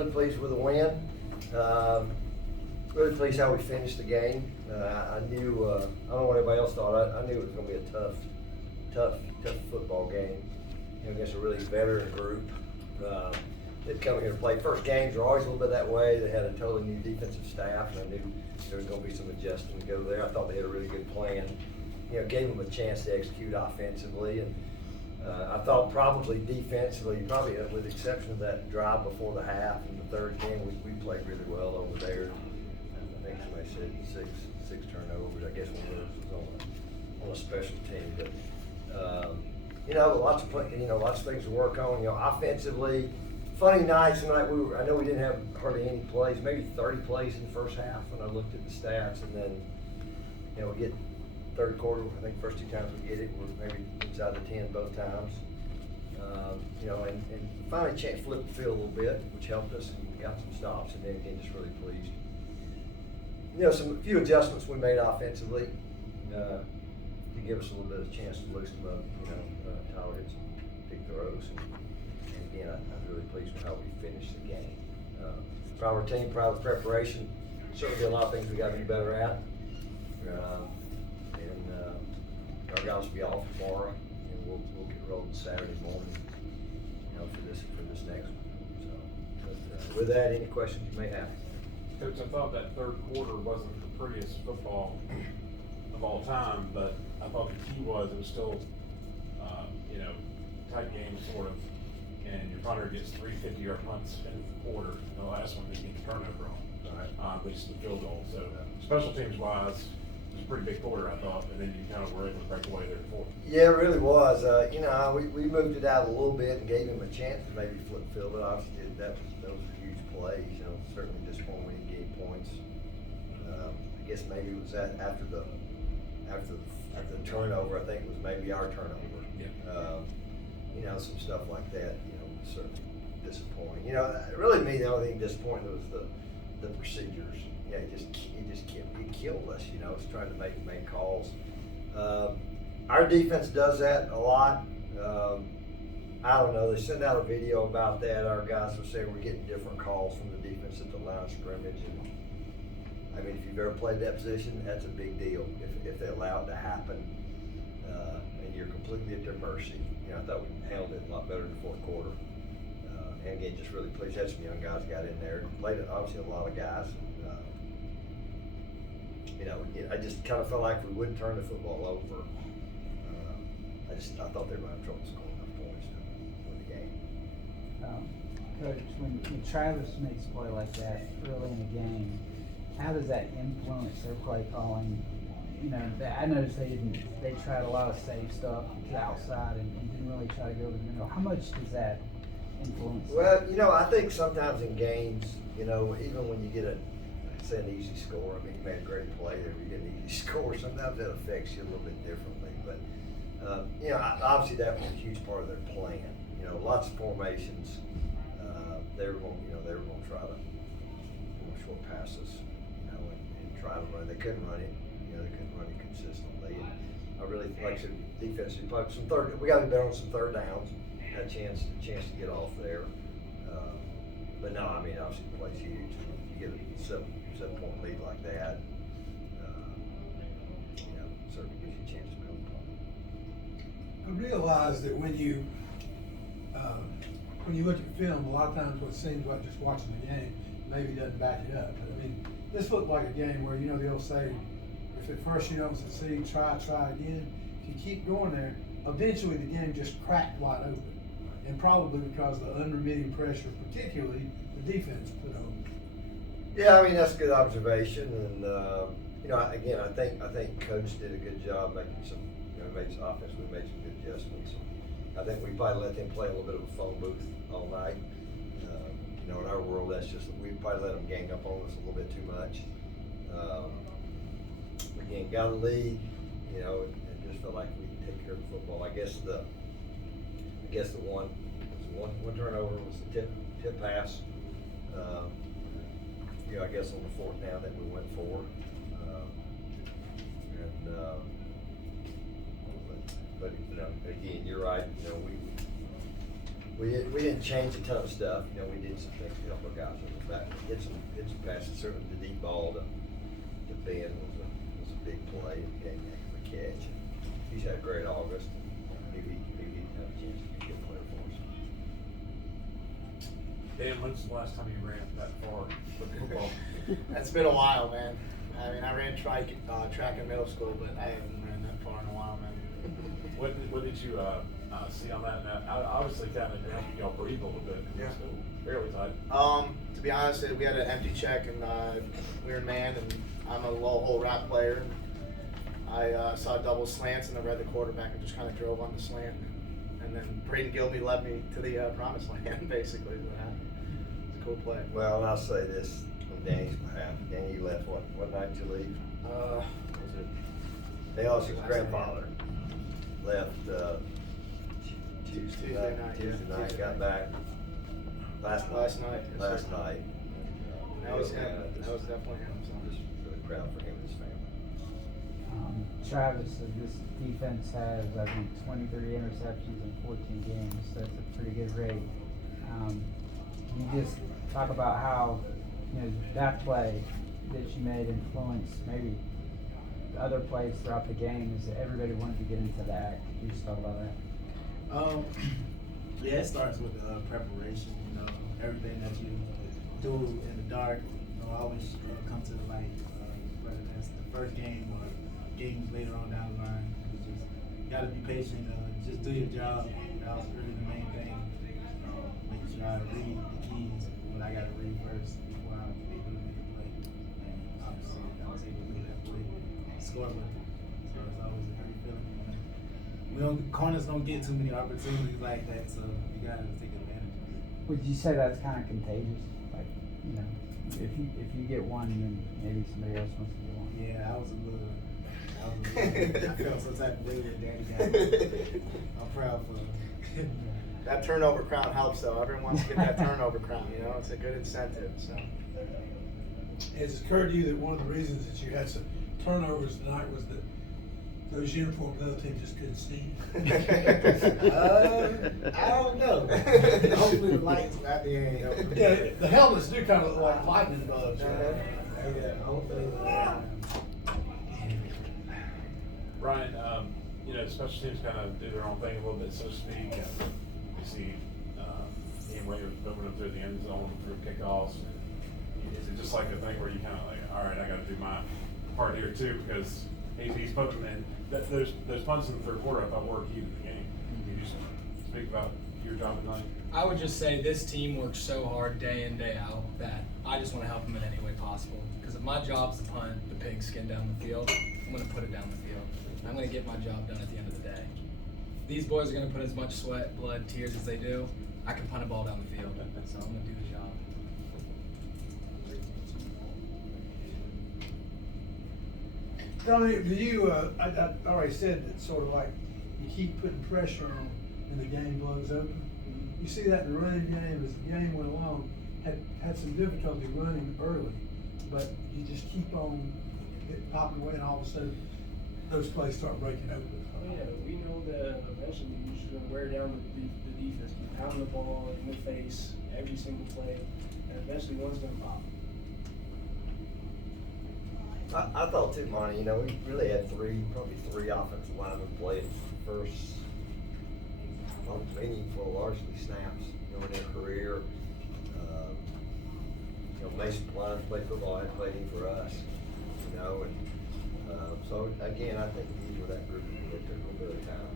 really pleased with the win. Really pleased how we finished the game. I knew, I don't know what anybody else thought, I knew it was going to be a tough football game, against a really veteran group. They'd come here to play. First games are always a little bit that way. They had a totally new defensive staff, and I knew there was going to be some adjusting to go there. I thought they had a really good plan. Gave them a chance to execute offensively, and I thought probably defensively, probably with the exception of that drive before the half in the third game, we played really well over there. I think somebody said six turnovers. I guess one of those was on a special team, but lots of things to work on. Offensively, funny nights tonight. I know we didn't have hardly any plays, maybe 30 plays in the first half when I looked at the stats, and then we get third quarter. I think first two times we get it, we're maybe inside the 10 both times. And finally chance flipped the field a little bit, which helped us, and we got some stops, and then again just really pleased. A few adjustments we made offensively to give us a little bit of a chance to loosen them up. Tyler hit some big throws, and again, I'm really pleased with how we finished the game. Proud of our team, proud of the preparation. Certainly a lot of things we got to be better at. Our guys will be off tomorrow, and we'll get rolling Saturday morning, for this next one. But with that, any questions you may have? Coach, I thought that third quarter wasn't the prettiest football of all time, but I thought the key was it was still, tight game sort of, and your punter gets 3 50-yard punts in the quarter. The last one they get a turnover on, which is the field goal. So special teams wise, it was a pretty big quarter, I thought, and then you kind of were able to break away there before. Yeah, it really was. We moved it out a little bit and gave him a chance to maybe flip the field, but obviously those were huge plays. Certainly disappointing when he gave points. I guess maybe it was after the turnover. I think it was maybe our turnover. Yeah. Some stuff like that. Certainly disappointing. Really, me, the only thing disappointing was the procedures. It killed us. It's trying to make calls. Our defense does that a lot. I don't know. They sent out a video about that. Our guys were saying we're getting different calls from the defense at the line of scrimmage. And if you've ever played that position, that's a big deal. If they allow it to happen, and you're completely at their mercy. I thought we handled it a lot better in the fourth quarter. And again, just really pleased. Had some young guys got in there. Played obviously a lot of guys. I just kind of felt like we wouldn't turn the football over. I thought they were going to have trouble scoring enough points to win the game. Coach, when Travis makes a play like that early in the game, how does that influence their play calling? I noticed they tried a lot of safe stuff to the outside and didn't really try to go to the middle. How much does that influence? Well, I think sometimes in games, even when you get an easy score, you made a great play there, you get an easy score, sometimes that affects you a little bit differently. But, obviously that was a huge part of their plan. Lots of formations. They were going to try to short passes, and try to run. They couldn't run it. They couldn't run it consistently. And I really, like I said, defensively, we got to be better on some third downs. Had a chance to get off there. But no, obviously the play's huge. You get a seven-point lead like that, certainly gives you a chance to build a play. I realize that when you look at film, a lot of times what seems like just watching the game maybe doesn't back it up. But this looked like a game where they'll say, if at first you don't succeed, try again. If you keep going there, eventually the game just cracked wide open. And probably because of the unremitting pressure, particularly the defense put on. Yeah, that's a good observation, and again, I think Coach did a good job making some, made some offense. We made some good adjustments. I think we probably let them play a little bit of a phone booth all night. In our world, that's just we probably let them gang up on us a little bit too much. Again, got a lead, and just felt like we could take care of the football. I guess the one turnover was the tip pass. I guess on the fourth down that we went for. But again, you're right. We didn't change a ton of stuff, you know, we did some things to help our guys in the back, hit some passes, certainly the deep ball to Ben was a big play, and a catch. He's had a great August, maybe he can have a chance to be a good player for us. Dan, when's the last time you ran that far with football? It's been a while, man. I mean, I ran track in middle school, but I haven't ran that far in a while, man. What did you see on that? Now, obviously, kind of helping y'all breathe a little bit. Yeah. So fairly tight. To be honest, we had an empty check, and we were man, and I'm a low hole route player. I saw double slants, and I read the quarterback and just kind of drove on the slant. And then Braden Gilby led me to the promised land, basically. Is what happened. It's a cool play. Well, and I'll say this on Danny's behalf. Danny, you left what night did you leave? Was it? They lost his grandfather. Left Tuesday night, got back last night. That was definitely him. I'm just really proud for him and his family. Travis, this defense has, I think, 23 interceptions in 14 games, so that's a pretty good rate. Can you just talk about how, that play that you made influenced maybe other plays throughout the game? Is that everybody wanted to get into that? Can you just talk about that? Yeah, it starts with preparation. Everything that you do in the dark, always come to the light. Whether that's the first game or games later on down the line, you gotta be patient. Just do your job. That was really the main thing. Making sure I read the keys, what I gotta read first before I'm able to make a play. And obviously, I was able to make that play, score with it. So it's always a great feeling. Corners don't get too many opportunities like that, so you gotta take advantage of it. Would you say that's kind of contagious? Like, if you get one, then maybe somebody else wants to get one. Yeah, I felt some type of way when Daddy got it. I'm proud for him. That turnover crown helps, though. Everyone wants to get that turnover crown. It's a good incentive. So. Has it occurred to you that one of the reasons that you had some turnovers tonight was that those uniforms the other team just couldn't see? I don't know. Hopefully the lights at the end. Yeah, the helmets do kind of look like lightning bugs. Yeah, hopefully. Ryan, special teams kind of do their own thing a little bit, so to speak. You see Ian Williams moving them through the end zone through kickoffs. Is it just like a thing where you kind of like, all right, I got to do my part here too, because he's putting in those punts in the third quarter I thought were key to the game. Can you just speak about your job tonight? I would just say this team works so hard day in, day out that I just want to help them in any way possible. Because if my job's to punt the pigskin down the field, I'm going to put it down the field. I'm going to get my job done at the end of the day. These boys are going to put as much sweat, blood, tears as they do. I can punt a ball down the field, so I'm going to do the job. Tony, do you, I already said that sort of like you keep putting pressure on and the game blows open. You see that in the running game as the game went along, had some difficulty running early, but you just keep on popping away and all of a sudden those plays start breaking open. Oh yeah, we know that eventually you're just going to wear down the defense. You pound the ball in the face every single play, and eventually one's going to pop. I thought too, Monty, we really had probably three offensive linemen played first, meaningful, largely snaps, in their career. Mason Plunge played football, had played for us, and so again, I think these were that group that took a little bit of time,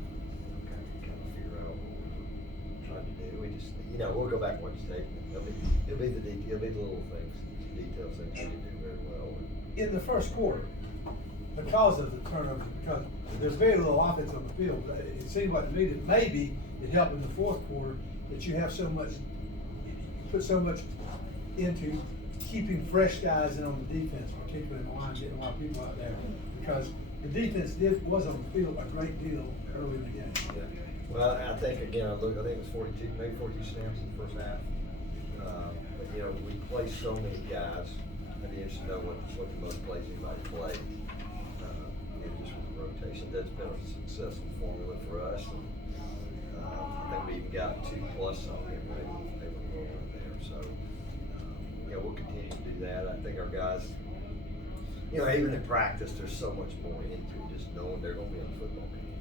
kind of figure out what we were trying to do. We just, we'll go back and watch the tape. It'll be the little things, the details things we did do very well. In the first quarter, because of the turnovers, because there's very little offense on the field, it seemed like to me that maybe it helped in the fourth quarter that you have put so much into keeping fresh guys in on the defense, particularly in the line, getting a lot of people out there, because the defense was on the field a great deal early in the game. Yeah. Well, I think again, I think it was 42, maybe 42 snaps in the first half. But we play so many guys. I'd be interested to know what the most plays anybody played. Just with the rotation, that's been a successful formula for us. And, I think we even got 2+ on him, they were rolling there, so, we'll continue to do that. I think our guys, even in practice, there's so much more into it, just knowing they're gonna be on the football team.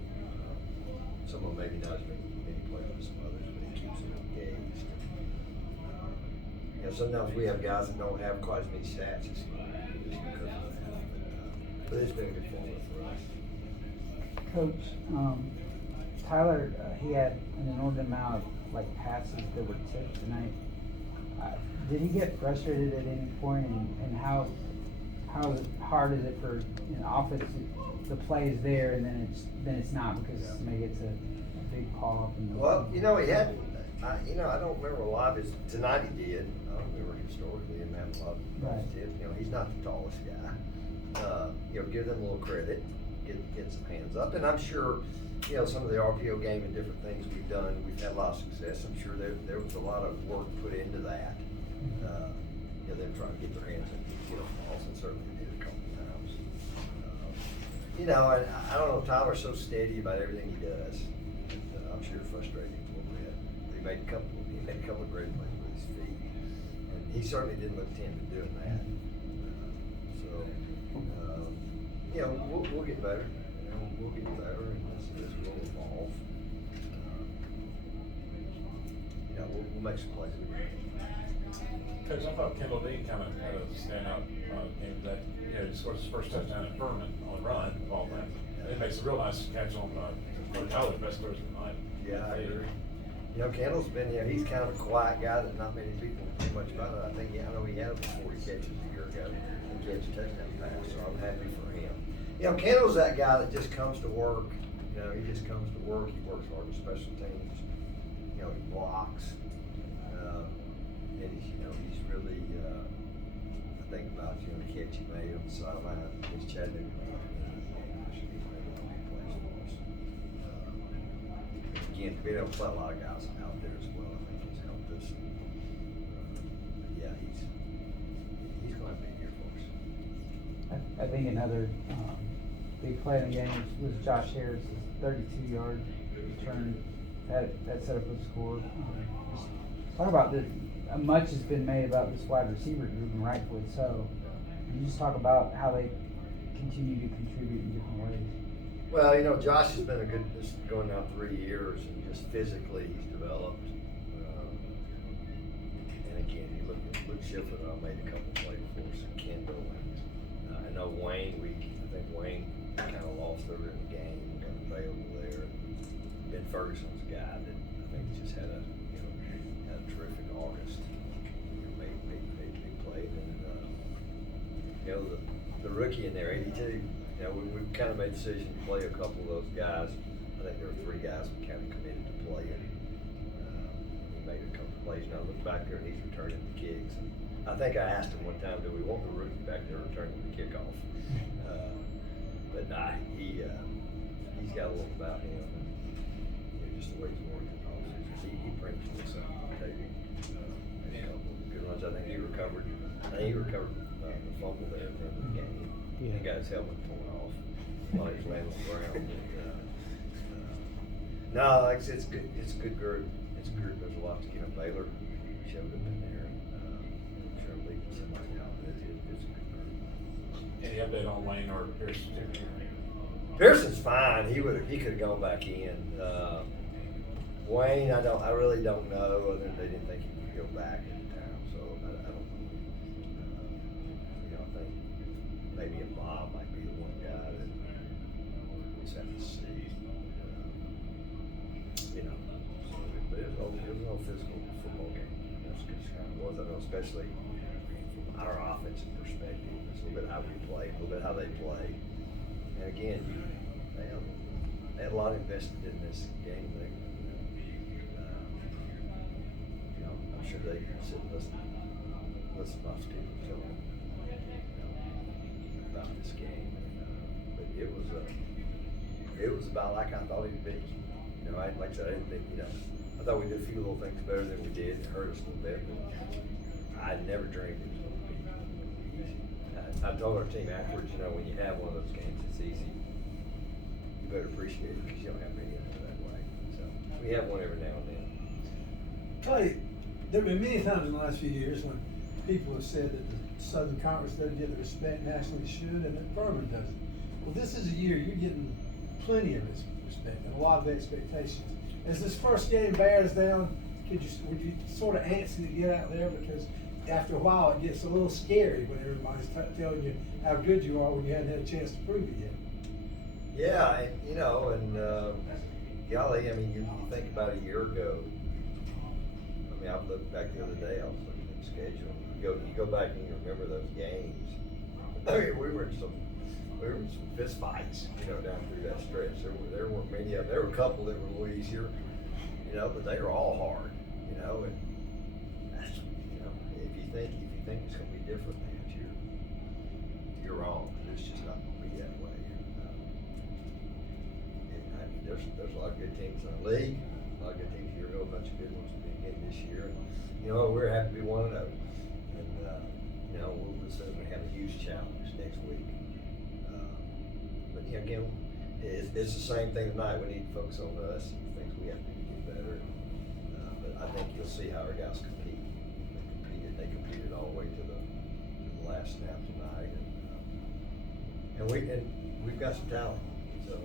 Some of them maybe not as many players as some others, but it keeps them engaged. Sometimes we have guys that don't have quite as many stats as just because of that. But it's been a good formula for us. Coach, Tyler, he had an inordinate amount of passes that were tipped tonight. Did he get frustrated at any point, and how hard is it for offense? The play is there, and then it's not because somebody gets a big call up. Well, he hadn't. I don't remember a lot of his. Tonight he did. I don't remember historically him having a lot of tips. He's not the tallest guy. Give them a little credit. Get some hands up, and I'm sure. Some of the RPO game and different things we've done, we've had a lot of success. I'm sure there was a lot of work put into that. Them trying to get their hands and get them balls, and certainly did a couple of times. And I don't know, Tyler's so steady about everything he does. I'm sure it frustrated him a little bit. He made a couple of great plays with his feet, and he certainly didn't look timid doing that. We'll get better. We'll get better, and this will evolve. We'll make some plays. Coach, I thought Kendall Dean kind of had a standout game that, he scores his first touchdown at Furman on a run of all things. And he makes a real nice catch on Tyler's best players of the night. Yeah, I agree. Kendall's been, he's kind of a quiet guy that not many people know much about it. I know he had it before he catches a year ago and catches a touchdown pass, so I'm happy for him. Kendall's that guy that just comes to work. He just comes to work. He works hard with special teams. He blocks. And he's really, I think about, the catch he made on the sideline against Chattanooga. Again, being able to play a lot of guys out there as well, I think has helped us. He's going to be here for us. I think another big play in the game was Josh Harris' 32-yard return that set up a score. Just talk about this. Much has been made about this wide receiver group, and rightfully so. Can you just talk about how they continue to contribute in different ways? Well, Josh has been going now 3 years, and just physically he's developed. And again, you look at Luke Schiffer, I made a couple plays for us, and Kendall. And I know Wayne, I think Wayne kind of lost over in the game, got available there. Ben Ferguson's a guy that I think just had a terrific August. Made big play. And the rookie in there, 82. We kind of made the decision to play a couple of those guys. I think there were 3 guys we kind of committed to playing. He made a couple of plays. Now I look back there and he's returning the kicks. I think I asked him one time, do we want the rookie back there returning the kickoff? But nah, he's got a little about him, and just the way he's working. He brings this up. Made a couple of good runs. I think he recovered the fumble there at the end of the game. He got his helmet torn off while he was laying on the ground. No, like I said, it's good. It's a good group. It's a group. There's a lot to get up. Baylor showed up in there. I'm sure I'm leaving somebody out, but it's a good group. Any update on Wayne or Pearson? Pearson's fine. He could have gone back in. Wayne, I really don't know. Other than they didn't think he could go back into town, so I don't. I think maybe a Bob might be the one guy that we just have to see. But it was no physical football game. That's just kind of was. I know, especially from our offensive perspective. It's a little bit how we play, a little bit how they play. And again, they had a lot invested in this game. I'm sure they sit and listen to lots of people tell them about this game. But it was about like I thought it would be. Like I said, I didn't think, I thought we did a few little things better than we did. It hurt us a little bit, but I never dreamed it was going to be easy. I told our team afterwards, when you have one of those games, it's easy. You better appreciate it because you don't have many of them that way. So We have one every now and then. Clay, there have been many times in the last few years when people have said that the Southern Conference doesn't get the respect nationally it should, and that Furman doesn't. Well, this is a year you're getting plenty of respect and a lot of expectations. As this first game bears down, would you sort of antsy to get out there, because after a while it gets a little scary when everybody's telling you how good you are when you hadn't had a chance to prove it yet. Yeah, and, you know, and golly, I mean, you think about a year ago. I mean, I looked back the other day. I was looking at the schedule. You go back and you remember those games. I mean, we were in some fist fights, you know, down through that stretch. There weren't many of them. There were a couple that were a little easier, you know, but they were all hard, you know. And that's, you know, if you think it's going to be different next year, you're wrong. It's just not going to be that way. I mean, there's a lot of good teams in the league. A lot of good teams. You're a bunch of good ones again this year. And, you know, we're happy to be 1-0. And you know, we'll certainly have a huge challenge next week. But you know, again, it's the same thing tonight. We need to focus on us and things we have to do to get better. But I think you'll see how our guys compete. They competed all the way to the last snap tonight, and we've got some talent. So,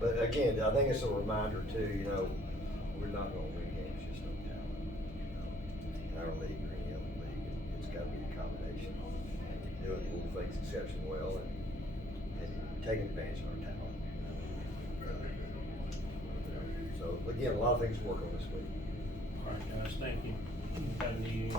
but again, I think it's a reminder too. You know, we're not going to win games just on talent. You know, in our league or any other league, it's got to be a combination. Doing little things exceptionally well and taking advantage of our talent. So again, a lot of things to work on this week. All right, guys, thank you. Anybody need